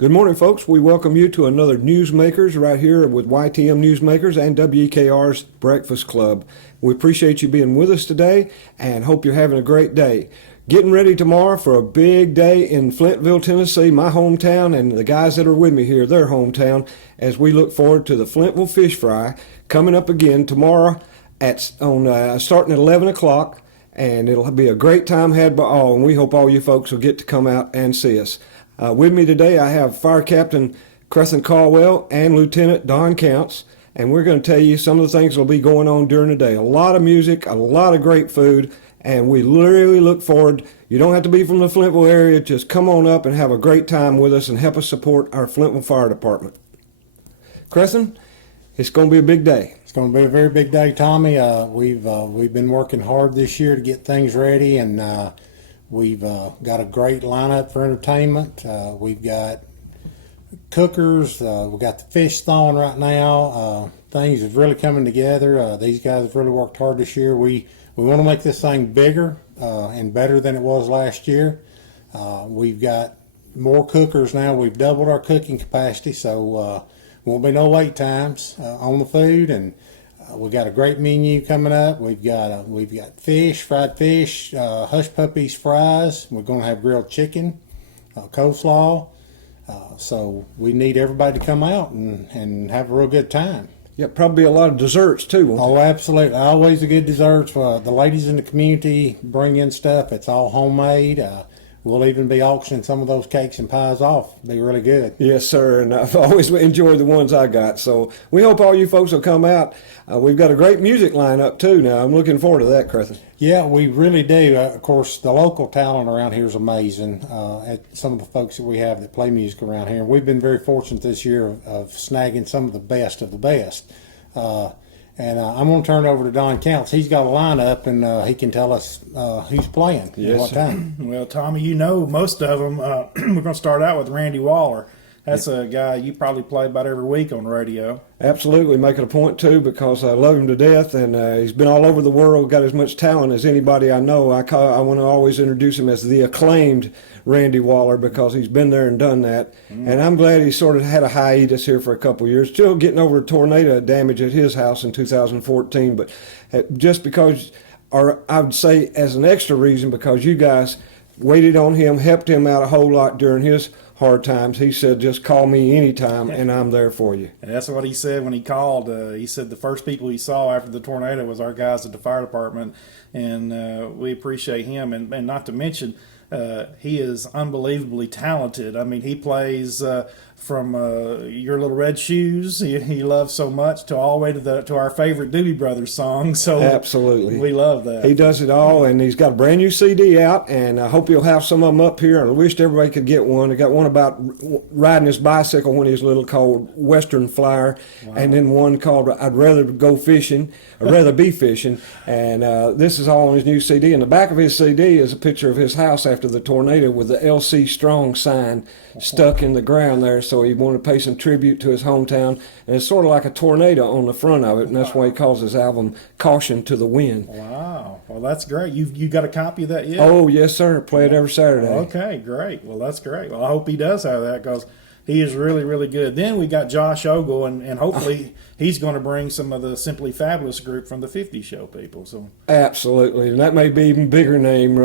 Good morning, folks. We welcome you to another Newsmakers right here with YTM Newsmakers and WEKR's Breakfast Club. We appreciate you being with us today and hope you're having a great day. Getting ready tomorrow for a big day in Flintville, Tennessee, my hometown, and the guys that are with me here, their hometown, as we look forward to the Flintville Fish Fry coming up again tomorrow starting at 11 o'clock, and it'll be a great time had by all, and we hope all you folks will get to come out and see us. With me today, I have Fire Captain Crescent Caldwell and Lieutenant Don Counts, and we're going to tell you some of the things that will be going on during the day. A lot of music, a lot of great food, and we really look forward. You don't have to be from the Flintville area. Just come on up and have a great time with us and help us support our Flintville Fire Department. Crescent, it's going to be a big day. It's going to be a very big day, Tommy. We've been working hard this year to get things ready, and we've got a great lineup for entertainment. We've got cookers. We've got the fish thawing right now. Things is really coming together. These guys have really worked hard this year. We want to make this thing bigger and better than it was last year. We've got more cookers now. We've doubled our cooking capacity, so won't be no wait times on the food, and we got a great menu coming up. We've got fish, fried fish, hush puppies, fries. We're going to have grilled chicken, coleslaw. So we need everybody to come out and have a real good time. Yeah, probably a lot of desserts too, won't Oh, absolutely. Always a good desserts. The ladies in the community bring in stuff. It's all homemade. We'll even be auctioning some of those cakes and pies off. It'll be really good. Yes, sir, and I've always enjoyed the ones I got. So we hope all you folks will come out. We've got a great music lineup too now. I'm looking forward to that, Crescent. Yeah, we really do. Of course, the local talent around here is amazing. At some of the folks that we have that play music around here. We've been very fortunate this year of snagging some of the best of the best. And I'm going to turn it over to Don Counts. He's got a lineup, and he can tell us who's playing Yes, at what time. Well, Tommy, you know most of them. We're going to start out with Randy Waller. That's a guy you probably play about every week on the radio. Absolutely, make it a point too, because I love him to death, and he's been all over the world, got as much talent as anybody I know. I want to always introduce him as the acclaimed Randy Waller, because he's been there and done that. And I'm glad he sort of had a hiatus here for a couple of years, still getting over a tornado damage at his house in 2014, but just because, or I would say as an extra reason, because you guys waited on him, helped him out a whole lot during his hard times. He said, just call me anytime and I'm there for you. And that's what he said when he called. He said the first people he saw after the tornado was our guys at the fire department, and we appreciate him. And not to mention, he is unbelievably talented. I mean, he plays from Your Little Red Shoes, he loves so much, to all the way to our favorite Doobie Brothers song. So absolutely, we love that. He does it all, and he's got a brand new CD out, and I hope you'll have some of them up here. I wished everybody could get one. I got one about riding his bicycle when he was little called Western Flyer, and then one called I'd Rather Go Fishing, I'd Rather Be Fishing, and this is all on his new CD. In the back of his CD is a picture of his house after the tornado with the LC Strong sign stuck in the ground there, so he wanted to pay some tribute to his hometown, and it's sort of like a tornado on the front of it, and that's why he calls his album Caution to the Wind. Wow. Well, that's great. You got a copy of that yet? Oh, yes, sir. Play it every Saturday. Okay, great. Well, that's great. Well, I hope he does have that, because he is really good. Then we got Josh Ogle, and hopefully he's going to bring some of the Simply Fabulous group from the 50 Show people. So absolutely, and that may be even bigger name.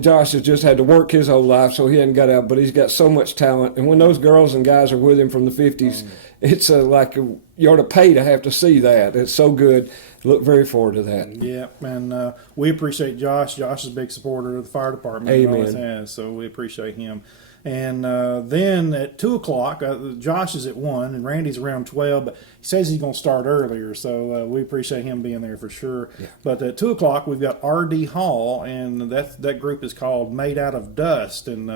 Josh has just had to work his whole life, so he hadn't got out, but he's got so much talent. And when those girls and guys are with him from the 50s, it's like you ought to pay to have to see that. It's so good. Look very forward to that. Yeah, and we appreciate Josh. Josh is a big supporter of the fire department. Amen. He always has, so we appreciate him. And then at 2 o'clock, Josh is at 1, and Randy's around 12, but he says he's going to start earlier, so we appreciate him being there for sure. Yeah. But at 2 o'clock, we've got R.D. Hall, and that group is called Made Out of Dust, and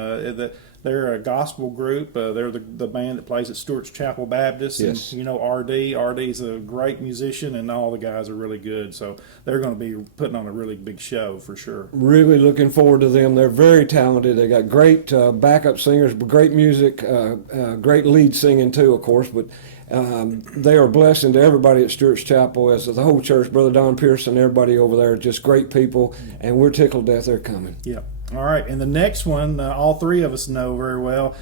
they're a gospel group. They're the band that plays at Stewart's Chapel Baptist. Yes. And you know R.D. R.D.'s a great musician, and all the guys are really good. So they're going to be putting on a really big show for sure. Really looking forward to them. They're very talented. They got great backup singers, great music, great lead singing too, of course. But they are a blessing to everybody at Stewart's Chapel, as the whole church. Brother Don Pearson, everybody over there, just great people, and we're tickled to death they're coming. Yep. All right, and the next one, all three of us know very well.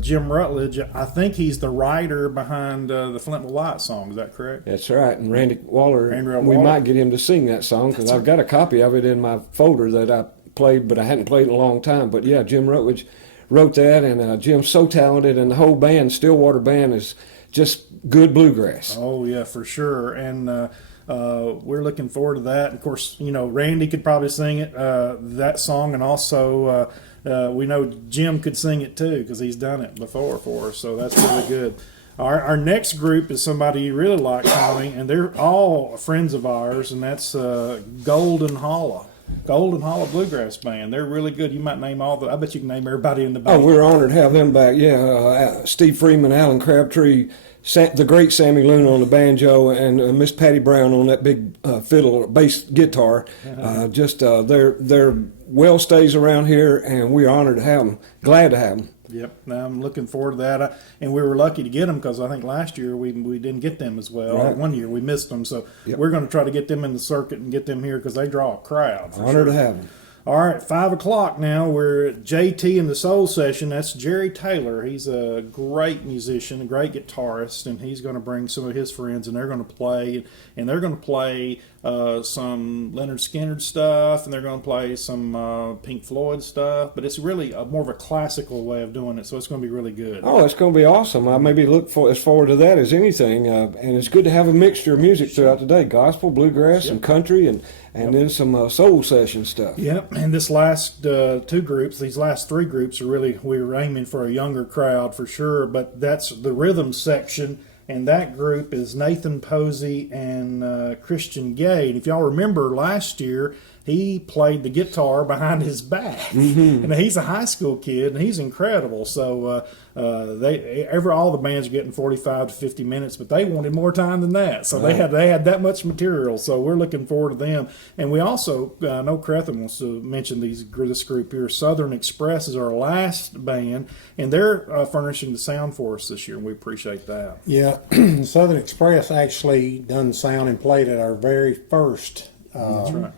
Jim Rutledge, I think he's the writer behind the Flintville Light song. Is that correct? That's right. And Randy Waller, we Waller. might get him to sing that song because I've got a copy of it in my folder that I played, but I hadn't played in a long time. But yeah, Jim Rutledge wrote that, and Jim's so talented, and the whole band, Stillwater Band, is just good bluegrass. Oh yeah, for sure. And we're looking forward to that. Of course, Randy could probably sing it, that song, and also we know Jim could sing it too because he's done it before for us. So that's really good. Our next group is somebody you really like, Tommy, and they're all friends of ours, and that's Golden Hollow Bluegrass Band. They're really good. You might name I bet you can name everybody in the band. Oh, we're honored to have them back. Yeah, Steve Freeman, Alan Crabtree, the great Sammy Luna on the banjo, and Miss Patty Brown on that big fiddle, bass guitar. They're well stays around here, and we're honored to have them. Glad to have them. Yep, I'm looking forward to that. And we were lucky to get them because I think last year we didn't get them as well. Right. One year we missed them, so Yep. we're going to try to get them in the circuit and get them here because they draw a crowd. Honored to have them. All right, 5 o'clock now. We're at JT in the Soul Session. That's Jerry Taylor. He's a great musician, a great guitarist, and he's going to bring some of his friends, and they're going to play. And they're going to play some Leonard Skinner stuff, and they're going to play some Pink Floyd stuff. But it's really more of a classical way of doing it, so it's going to be really good. Oh, it's going to be awesome. I maybe look as forward to that as anything. And it's good to have a mixture of music throughout the day: gospel, bluegrass, and country, and then some soul session stuff. Yep, and this last these last three groups are really, we were aiming for a younger crowd for sure, but that's the rhythm section, and that group is Nathan Posey and Christian Gay. And if y'all remember last year, he played the guitar behind his back. Mm-hmm. And he's a high school kid, and he's incredible. So all the bands are getting 45 to 50 minutes, but they wanted more time than that. So they had that much material. So we're looking forward to them. And we also, I know Crethan wants to mention this group here. Southern Express is our last band, and they're furnishing the sound for us this year, and we appreciate that. Yeah, Southern Express actually done sound and played at our very first That's right.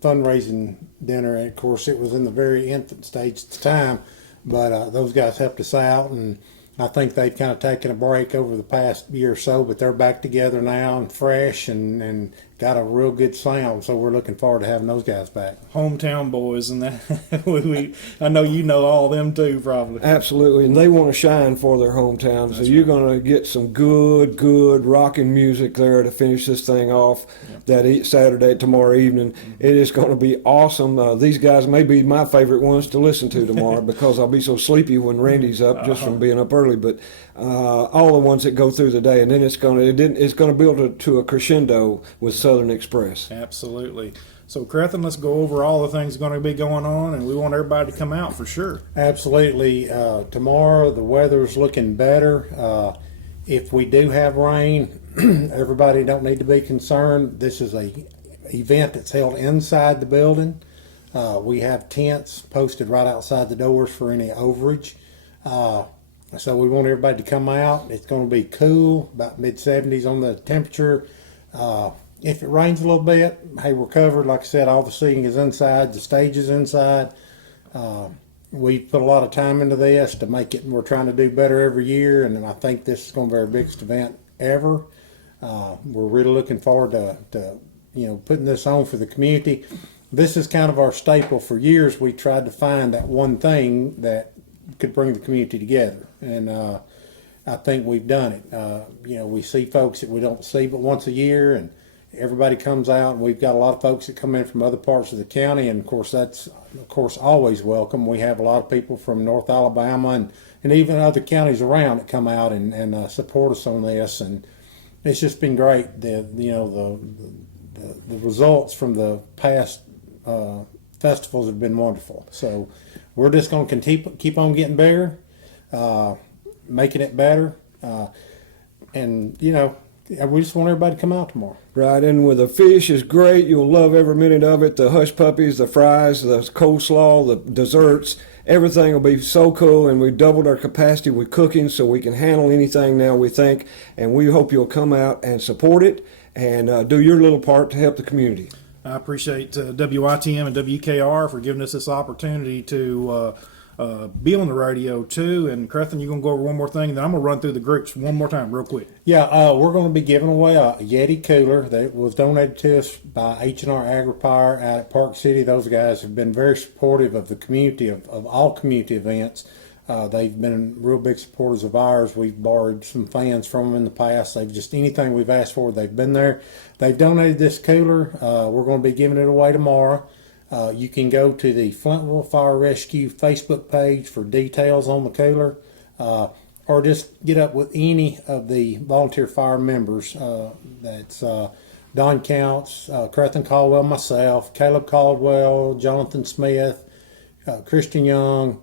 fundraising dinner. Of course, it was in the very infant stage at the time, but those guys helped us out, and I think they've kind of taken a break over the past year or so, but they're back together now and fresh and got a real good sound, so we're looking forward to having those guys back. Hometown boys, and that I know you know all of them too, probably. Absolutely, and they want to shine for their hometown. So you're going to get some good rocking music there to finish this thing off that Saturday, tomorrow evening. It is going to be awesome. These guys may be my favorite ones to listen to tomorrow because I'll be so sleepy when Randy's up just from being up early. But all the ones that go through the day, and then it's going to build to a crescendo with Southern Express. Absolutely. So, Crethan, let's go over all the things going to be going on, and we want everybody to come out for sure. Absolutely. Tomorrow the weather's looking better. If we do have rain, everybody don't need to be concerned. This is a event that's held inside the building. We have tents posted right outside the doors for any overage. So we want everybody to come out. It's going to be cool, about mid-70s on the temperature. If it rains a little bit, hey, we're covered. Like I said, all the seating is inside, the stage is inside. We put a lot of time into this to make it, and we're trying to do better every year, and I think this is going to be our biggest event ever. We're really looking forward to putting this on for the community. This is kind of our staple. For years, we tried to find that one thing that could bring the community together, and I think we've done it. We see folks that we don't see but once a year, and everybody comes out, and we've got a lot of folks that come in from other parts of the county, and of course that's always welcome. We have a lot of people from North Alabama and even other counties around that come out and support us on this, and it's just been great. The results from the past festivals have been wonderful. So we're just going to keep on getting better, making it better, and we just want everybody to come out tomorrow. Right, and with the fish is great. You'll love every minute of it. The hush puppies, the fries, the coleslaw, the desserts, everything will be so cool. And we've doubled our capacity with cooking so we can handle anything now, we think. And we hope you'll come out and support it and do your little part to help the community. I appreciate WYTM and WKR for giving us this opportunity to be on the radio too. And Crethen, you're going to go over one more thing, and then I'm going to run through the groups one more time real quick. Yeah, we're going to be giving away a Yeti cooler that was donated to us by H&R Agri-Power out at Park City. Those guys have been very supportive of the community, of all community events. They've been real big supporters of ours. We've borrowed some fans from them in the past. They've just, anything we've asked for, they've been there. They've donated this cooler. We're going to be giving it away tomorrow. You can go to the Flintville Fire Rescue Facebook page for details on the cooler, or just get up with any of the volunteer fire members. That's Don Counts, Crethen Caldwell, myself, Caleb Caldwell, Jonathan Smith, Christian Young,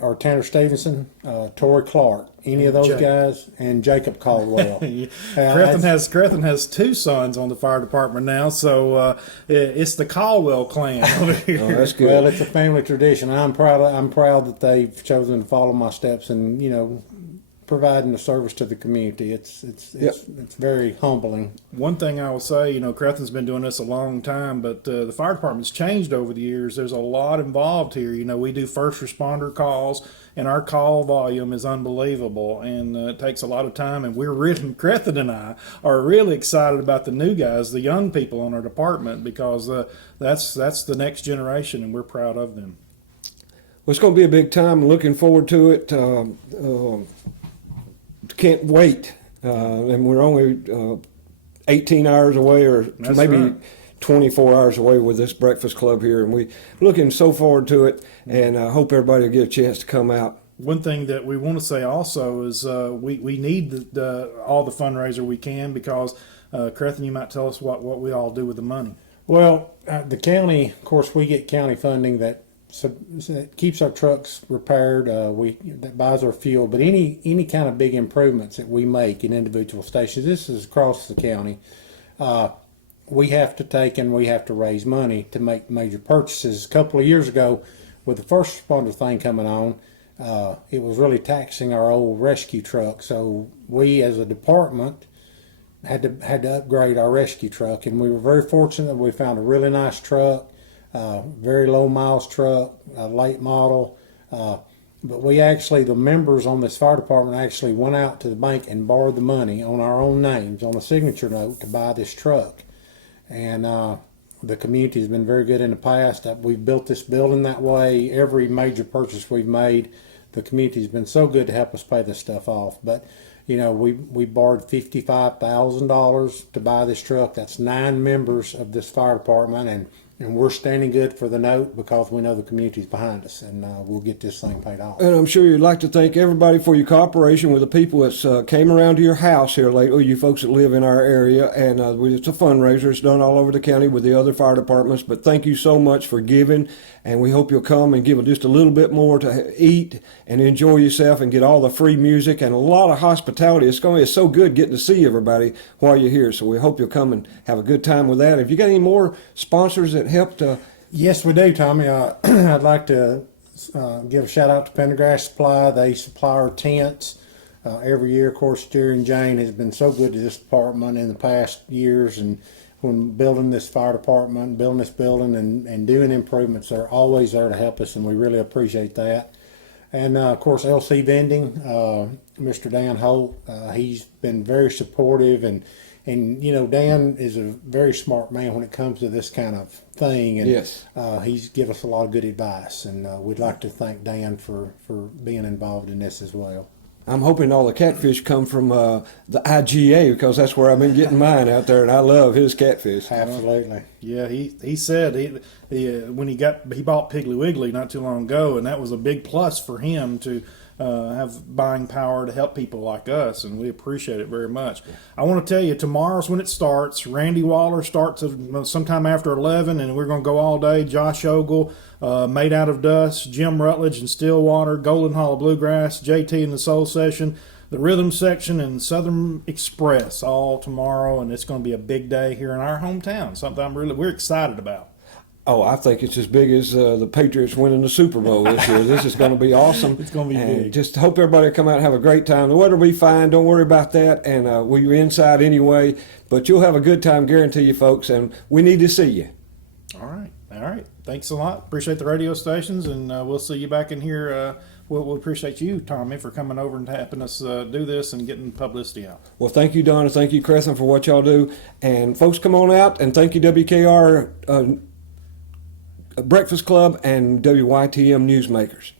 or Tanner Stevenson, Tori Clark, any of those guys, and Jacob Caldwell. Crethen has two sons on the fire department now, so it's the Caldwell clan over here. Oh, that's good. Well, it's a family tradition. I'm proud that they've chosen to follow my steps and providing a service to the community. It's very humbling. One thing I will say, Crethen's been doing this a long time, but the fire department's changed over the years. There's a lot involved here. We do first responder calls, and our call volume is unbelievable, and it takes a lot of time. And Crethen and I are really excited about the new guys, the young people on our department, because that's the next generation, and we're proud of them. Well, it's going to be a big time. Looking forward to it. Can't wait. And we're only 18 hours away, or That's maybe right. 24 hours away with this Breakfast Club here. And we're looking so forward to it, and I hope everybody will get a chance to come out. One thing that we want to say also is we need all the fundraiser we can, because Crethen, you might tell us what we all do with the money. Well, the county, of course, we get county funding that keeps our trucks repaired. That buys our fuel. But any kind of big improvements that we make in individual stations, this is across the county, we have to raise money to make major purchases. A couple of years ago, with the first responder thing coming on, it was really taxing our old rescue truck. So we, as a department, had to upgrade our rescue truck, and we were very fortunate that we found a really nice truck. Very low miles truck, a late model. But the members on this fire department actually went out to the bank and borrowed the money on our own names on a signature note to buy this truck. And the community has been very good in the past. We've built this building that way. Every major purchase we've made, the community has been so good to help us pay this stuff off. But we borrowed $55,000 to buy this truck. That's 9 members of this fire department, and we're standing good for the note because we know the community's behind us, and we'll get this thing paid off. And I'm sure you'd like to thank everybody for your cooperation with the people that came around to your house here lately, you folks that live in our area. And it's a fundraiser. It's done all over the county with the other fire departments. But thank you so much for giving, and we hope you'll come and give just a little bit more to eat and enjoy yourself and get all the free music and a lot of hospitality. It's so good getting to see everybody while you're here. So we hope you'll come and have a good time with that. If you got any more sponsors that helped? Yes, we do, Tommy. I'd like to give a shout out to Pendergrass Supply. They supply our tents every year. Of course, Jerry and Jane has been so good to this department in the past years, and when building this fire department, building this building, and doing improvements, they're always there to help us, and we really appreciate that. And of course, LC Vending, Mr. Dan Holt, he's been very supportive, and Dan is a very smart man when it comes to this kind of thing, and yes, he's given us a lot of good advice, and we'd like to thank Dan for being involved in this as well. I'm hoping all the catfish come from the IGA, because that's where I've been getting mine out there, and I love his catfish. Absolutely. Yeah, he said when he bought Piggly Wiggly not too long ago, and that was a big plus for him to have buying power to help people like us, and we appreciate it very much. I want to tell you, tomorrow's when it starts. Randy Waller starts sometime after 11, and we're going to go all day. Josh Ogle, Made Out of Dust, Jim Rutledge and Stillwater, Golden Hollow Bluegrass, JT and the Soul Session, the Rhythm Section, and Southern Express all tomorrow, and it's going to be a big day here in our hometown, something we're excited about. Oh, I think it's as big as the Patriots winning the Super Bowl this year. This is going to be awesome. It's gonna be and big. Just hope everybody will come out and have a great time. The weather will be fine. Don't worry about that. And we're inside anyway. But you'll have a good time, guarantee you, folks. And we need to see you. All right. All right. Thanks a lot. Appreciate the radio stations, and we'll see you back in here. We'll appreciate you, Tommy, for coming over and helping us do this and getting publicity out. Well, thank you, Donna. Thank you, Crescent, for what y'all do. And folks, come on out. And thank you, WKR Breakfast Club and WYTM Newsmakers.